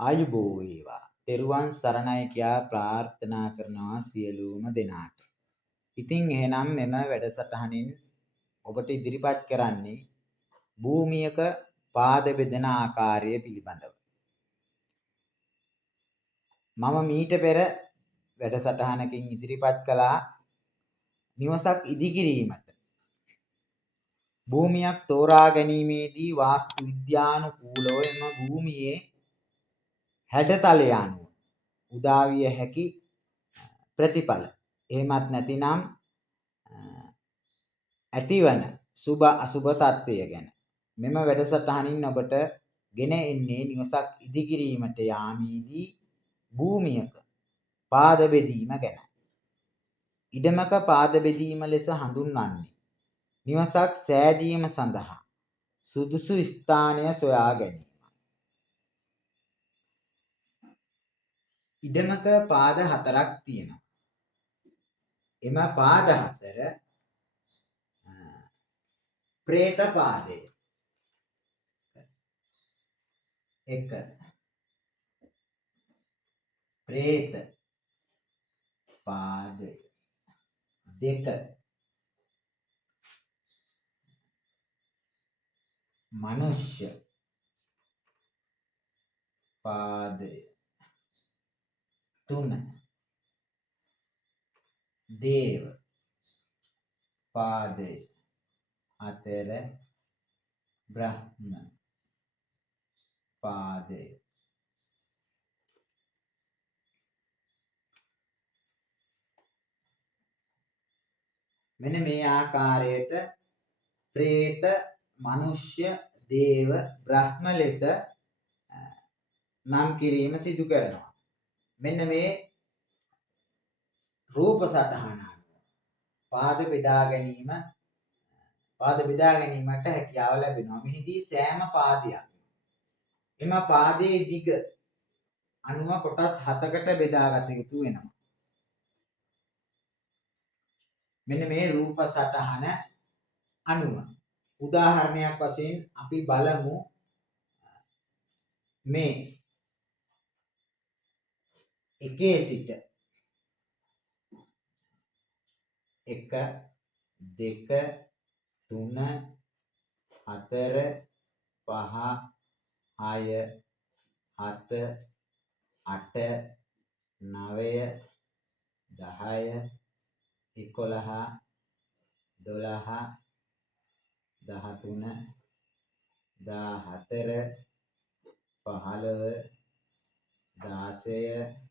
ආයුබෝ වේවා. තෙරුවන් සරණයි කියා ප්‍රාර්ථනා කරනවා සියලුම දෙනාට. ඉතින් එහෙනම් මෙම වැඩසටහනින් ඔබට ඉදිරිපත් කරන්නේ භූමියක පාද බෙදෙන ආකාරය පිළිබඳව. මම මීට පෙර වැඩසටහනකින් ඉදිරිපත් කළා නිවසක් ඉදිකිරීමට භූමියක් තෝරා ගැනීමේදී වාස්තු විද්‍යානුකූලව එම භූමියේ හැඩතලය අනුව උදා විය හැකි ප්‍රතිඵල. එහෙමත් නැතිනම් ඇතිවන සුභ අසුභ තත්ත්වය ගැන මෙම වැඩසටහනින් ඔබට ගෙන එන්නේ නිවසක් ඉදිකිරීමට යාමේදී භූමියක පාද බෙදීම ගැන. ඉඩමක පාද බෙදීම ලෙස හඳුන්වන්නේ නිවසක් සෑදීම සඳහා සුදුසු ස්ථානය සොයා ගැනීම. ඉඩමක පාද 4ක් තියෙනවා. එම පාද 4 ප්‍රේත පාදය 1, ප්‍රේත පාදය 2, මනුෂ්‍ය පාදය 3, දේව පාදය 4, බ්‍රහ්ම පාදය. මෙන්න මේ ආකාරයට പ്രേත, මනුෂ්‍ය, දේව, බ්‍රහ්ම ලෙස නම් කිරීම සිදු කරනවා. මෙන්න මේ රූප සටහන පාද බෙදා ගැනීමට හැකියාව ලැබෙනවා. මෙහිදී සෑම පාදයක් එම පාදයේ දිග අනුව කොටස් 7කට බෙදාගත යුතු වෙනවා. මෙන්න මේ රූප සටහන අනුව උදාහරණයක් වශයෙන් අපි බලමු මේ එකේ සිට 1 2 3 4 5 6 7 8 9 10 11 12 13 14 15 16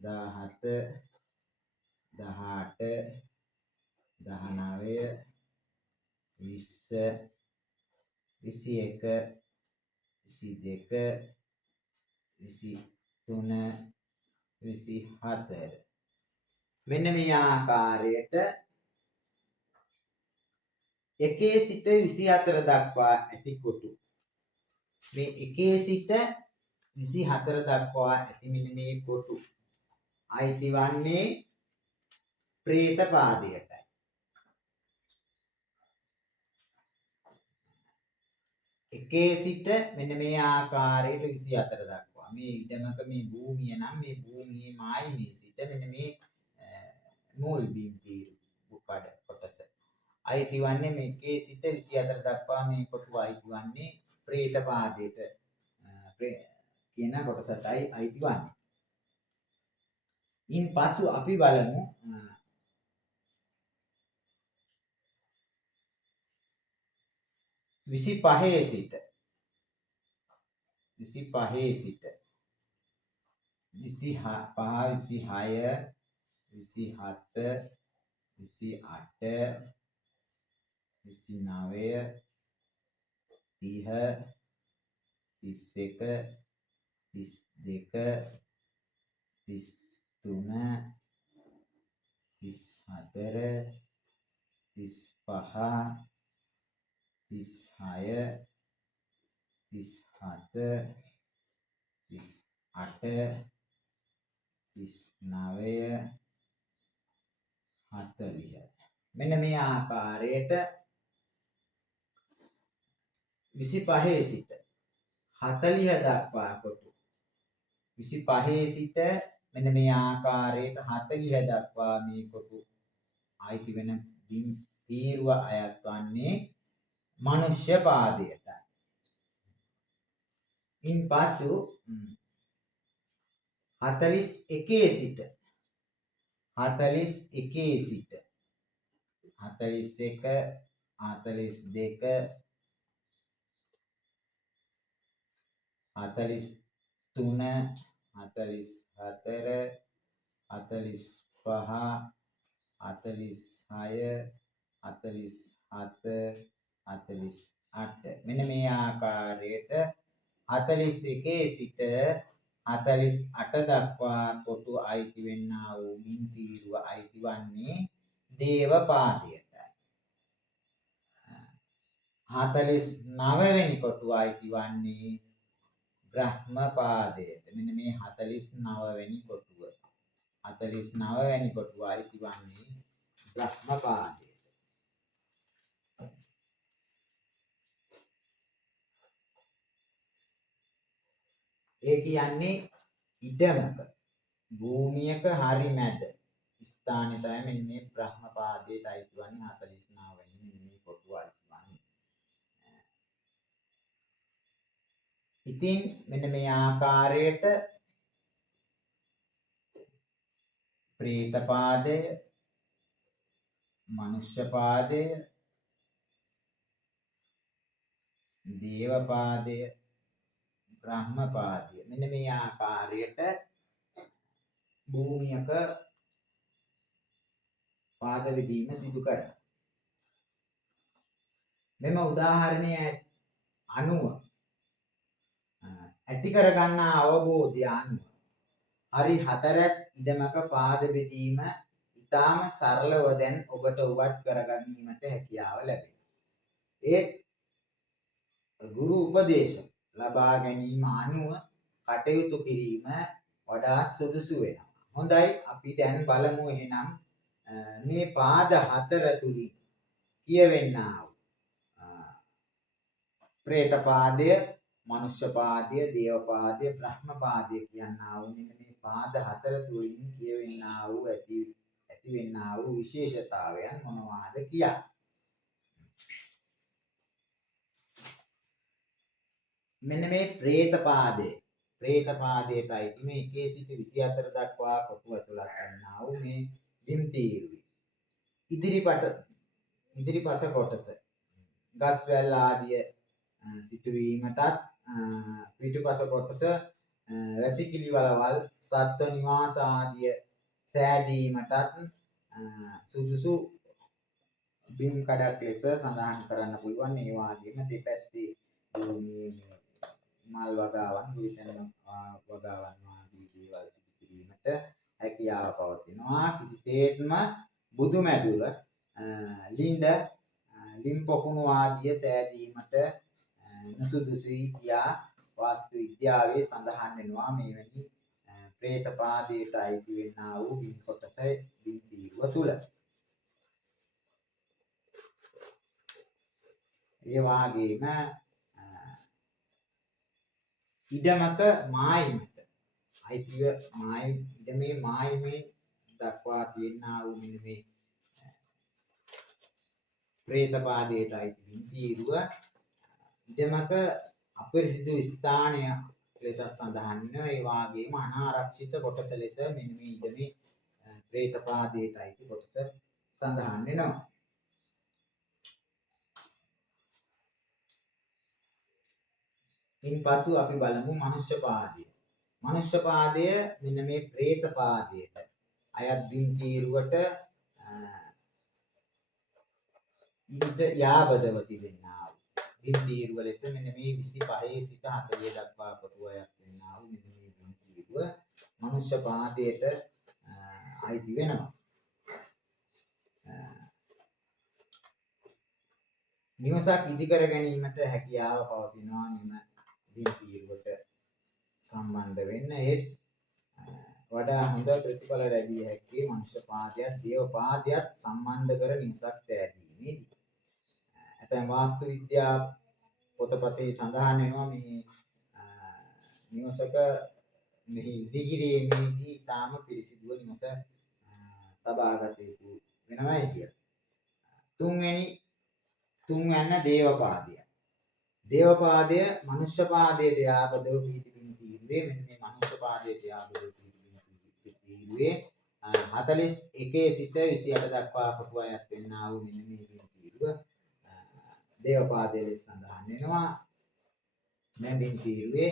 17 18 19 20 21 22 23 24 මෙන්න මේ ආකාරයට එකේ සිට 24 දක්වා ඇති කොටු මේ එකේ සිට 24 දක්වා ඇති මෙන්න මේ කොටු අයිති වන්නේ പ്രേත පාදයටයි. එකේ සිට මෙන්න මේ ආකාරයට 24 දක්වා මේ ඉඩමක මේ භූමිය නම් මේ භූමියේ මායිමේ සිට මෙන්න මේ මූල් බිම් තීරු කොටස අයිති වන්නේ මේ එකේ සිට 24 දක්වා මේ කොටුව අයිති වන්නේ പ്രേත පාදයට කියන කොටසටයි අයිති වන්නේ. ඉන් පසු අපි බලමු 25 සිට 26 27 28 29 30 31 32 33 34 35 36 37 38 39 40 මෙන්න මේ ආකාරයට 25 සිට 40 දක්වා කොටු 25 සිට මෙන්න මේ ආකාරයට 40 දක්වා මේ කොටු ආයිති වෙන බිම් තීරුව අයත් වන්නේ මනුෂ්‍ය පාදයට. ඉන්පසු 41 සිට 41 සිට 41 42 43 44 45 46 47 48 මෙන්න මේ ආකාරයට 41 සිට 48 දක්වා කොටු අයිති වෙන්නා වූ මින් තීරුව අයිති වන්නේ දේව පාදයටයි. 49 වෙනි කොටු අයිති වන්නේ බ්‍රහ්ම පාදයට. මෙන්න මේ 49 වෙනි කොටුව. 49 වෙනි කොටුව අයිති වන්නේ බ්‍රහ්ම පාදයට. ඒ කියන්නේ ඉඩමක භූමියක හරි මැද ස්ථානය තමයි මෙන්න මේ බ්‍රහ්ම පාදයට අයිති වන්නේ 49 වෙනි මෙන්න මේ කොටුව අයිති වන්නේ. ඉතින් මෙන්න මේ ආකාරයට ප්‍රේත පාදය, මනුෂ්‍ය පාදය, දේව පාදය, බ්‍රහ්ම පාදය මෙන්න මේ ආකාරයට භූමියක පාද විදීම සිදු කරනවා. මෙම උදාහරණය අනුව ඇති කරගන්නා අවබෝධය අනුව හරි හතරැස් ඉඩමක පාද බෙදීම ඉතාම සරලව දැන් ඔබට උවත් කරගැනීමට හැකියාව ලැබෙනවා. ඒ ගුරු උපදේශ ලබා ගැනීම අනුව කටයුතු කිරීම වඩා සුදුසු වෙනවා. හොඳයි අපි දැන් බලමු එහෙනම් මේ පාද හතර තුලින් කියවෙන්නා වූ ප්‍රේත පාදය, මනුෂ්‍ය පාදය, දේව පාදය, බ්‍රහ්ම පාදය කියනා වූ මෙන්න මේ පාද හතර තුලින් කියවෙන්නා වූ ඇතිවෙන්නා වූ විශේෂතාවයන් මොනවාද කියා. මෙන්න මේ ප්‍රේත පාදයටයි මේ 1 සිට 24 දක්වා කොටු ඇතුළත් වන්නා වූ මේ ලිම් තීරුවයි. ඉදිරිපස කොටස ගස් වැල් ආදිය සිටුවීමටත් පිටුපස කොටස වැසිකිලි වලවල් සත්ව නිවාස ආදිය සෑදීමටත් සුදුසු බිම් කඩක් ලෙස සඳහන් කරන්න පුළුවන්. ඒ වගේම දෙපැත්තේ මල් වගාවන්, ගුරුතැන් වගාවන් ආදී දේවල් සිදු කිරීමට හැකියාව පවතිනවා. කිසිසේත්ම බුදු මැදුර, ලිඳ, ලිම් පොකුණු ආදිය සෑදීමට නුසුදුසුයි කියා වාස්තු විද්‍යාවේ සඳහන් වෙනවා. මෙවැනි ප්‍රේත පාදයට අයිති වෙන්නා වූ බිම් කොටස බිම් තීරුව තුල. ඒ වගේම ඉඩමක මායිමට අයිතිව ඉඩමේ මායිමේ දක්වා තියෙනා වූ මෙන්න මේ ප්‍රේත පාදයට අයිති බිම් තීරුව ඉඩමක අපරිසිදු ස්ථානය ලෙස සඳහන් වෙනවා. ඒ වගේම අනාරක්ෂිත කොටස ලෙස මෙන්න මේ ඉඩමේ ප්‍රේත පාදයට අයිති කොටස සඳහන් වෙනවා. ඉන්පසු අපි බලමු මනුෂ්‍ය පාදය. මනුෂ්‍ය පාදය මෙන්න මේ ප්‍රේත පාදයට අයත් බිම් තීරුවට ඊට යාබදව තිබෙනා වූ බිම් තීරුව ලෙස මෙන්න මේ 25 සිට 40 දක්වා කොටු අයත් වෙනා වූ මෙන්න මේ බිම් තීරුව මනුෂ්‍ය පාදයට අයිති වෙනවා. නිවසක් ඉදිකර ගැනීමට හැකියාව පවතිනවා මෙම බිම් තීරුවට සම්බන්ධ වෙන්න. ඒත් වඩා හොඳ ප්‍රතිඵල ලැබිය හැකි මනුෂ්‍ය පාදයක්, දේව පාදයක් සම්බන්ධ කර නිවසක් සෑදීමේදී. ඇතැම් වාස්තු විද්‍යා පොතපතේ සඳහන් වෙනවා මේ නිවසක මෙහි ඉදිකිරීමේදී තාම පිරිසිදුව නිවස තබාගත යුතු වෙනවායි කියලා. තුන්වැන්න දේවපාදය. දේවපාදය මනුෂ්‍ය පාදයට යාපදව පිහිටින් තීරුවේ මෙන්න මේ මනුෂ්‍ය පාදයට යාපදව පිහිටින් තීරුවේ 41 සිට 28 දක්වා කොටුවායක් වෙන්නා වූ මෙන්න මේ තීරුව දේවපාදය ලෙස සඳහන් වෙනවා. මේ බින් තීරුවේ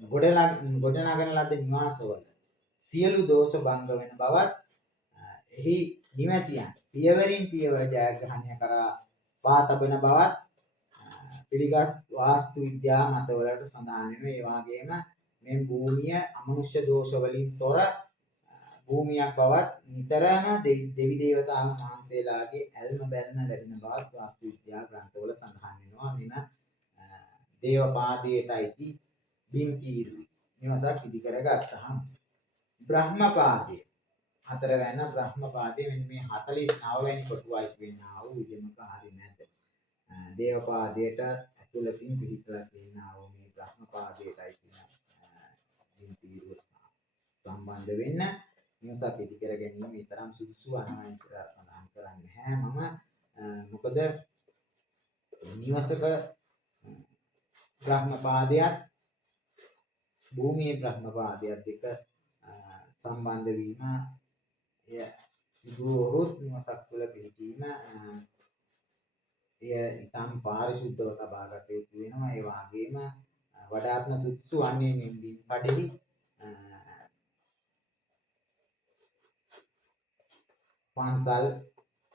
ගොඩනගන ලද නිවාසවල සියලු දෝෂ භංග වෙන බවත් එහි නිවැසියන් පියවරින් පියවර ජයග්‍රහණය කරා පා තබන බවත් පිළිගත් වාස්තු විද්‍යා මතවලට සඳහන් වෙනවා. ඒ වගේම මේ භූමිය අමනුෂ්‍ය දෝෂ වලින් තොර භූමියක් බවත් නිතරම දෙවි දේවතාවුන් වහන්සේලාගේ ඇල්ම බැල්ම ලැබෙන බවත් වාස්තු විද්‍යා ග්‍රන්ථවල සඳහන් වෙනවා. මෙන්න දේවපාදයටයි බිම් තීරුයි නිවසක් ඉදි කරගත්තහම බ්‍රහ්මපාදය හතරවැන්න බ්‍රහ්මපාදයේ මෙන්න මේ 49 වෙනි කොටුවයි වෙන්නා වූ විජමක හරි නැත. දේවපාදයට ඇතුළතින් පිහිටලා තියෙනා වූ මේ බ්‍රහ්මපාදයටයි කියන තීරුව සම්බන්ධ වෙන්න නිවසක් ඉදි කර ගැනීම තරම් සුදුසු වනවායි කියලා සඳහන් කරන්නේ නැහැ මම. මොකද නිවසක බ්‍රහ්මපාදයක් භූමියේ බ්‍රහ්මපාදයක් දෙක සම්බන්ධ වීම එය සිදුවොත් නිවසක් තුළ පිහිටීම එය ඊටම පාරිශුද්ධව තබාගත යුතු වෙනවා. ඒ වගේම වඩාත්ම සුදුසු වන්නේ නිම්බින් කඩෙහි පන්සල්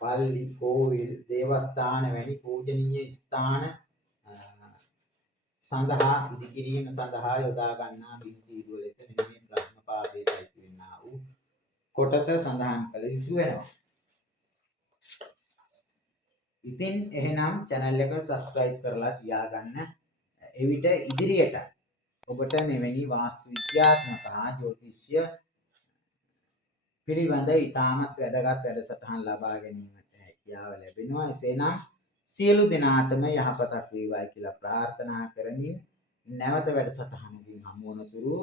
පල්ලි කෝවිල් දේවස්ථාන වැනි පූජනීය ස්ථාන සඳහා ඉදිකිරීම සඳහා යොදා ගන්නා බිම්තීරුව ලෙස මේ බ්‍රහ්මපාදයට අයිති වෙනා වූ කොටස සඳහන් කළ යුතු වෙනවා. ඉතින් එහෙනම් channel එක subscribe කරලා තියාගන්න. එවිට ඉදිරියට ඔබට මෙවැනි වාස්තු විද්‍යාත්මක ජ්‍යොතිෂ්‍ය පිළිබඳ ඉතාමත් වැදගත් වැඩසටහන් ලබා ගැනීමට හැකියාව ලැබෙනවා. එසේනම් සියලු දෙනාටම යහපතක් වේවායි කියලා ප්‍රාර්ථනා කරමින් නැවත වැඩසටහනකින් හමු වන තුරු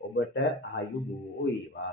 ඔබට ආයුබෝවන් වේවා.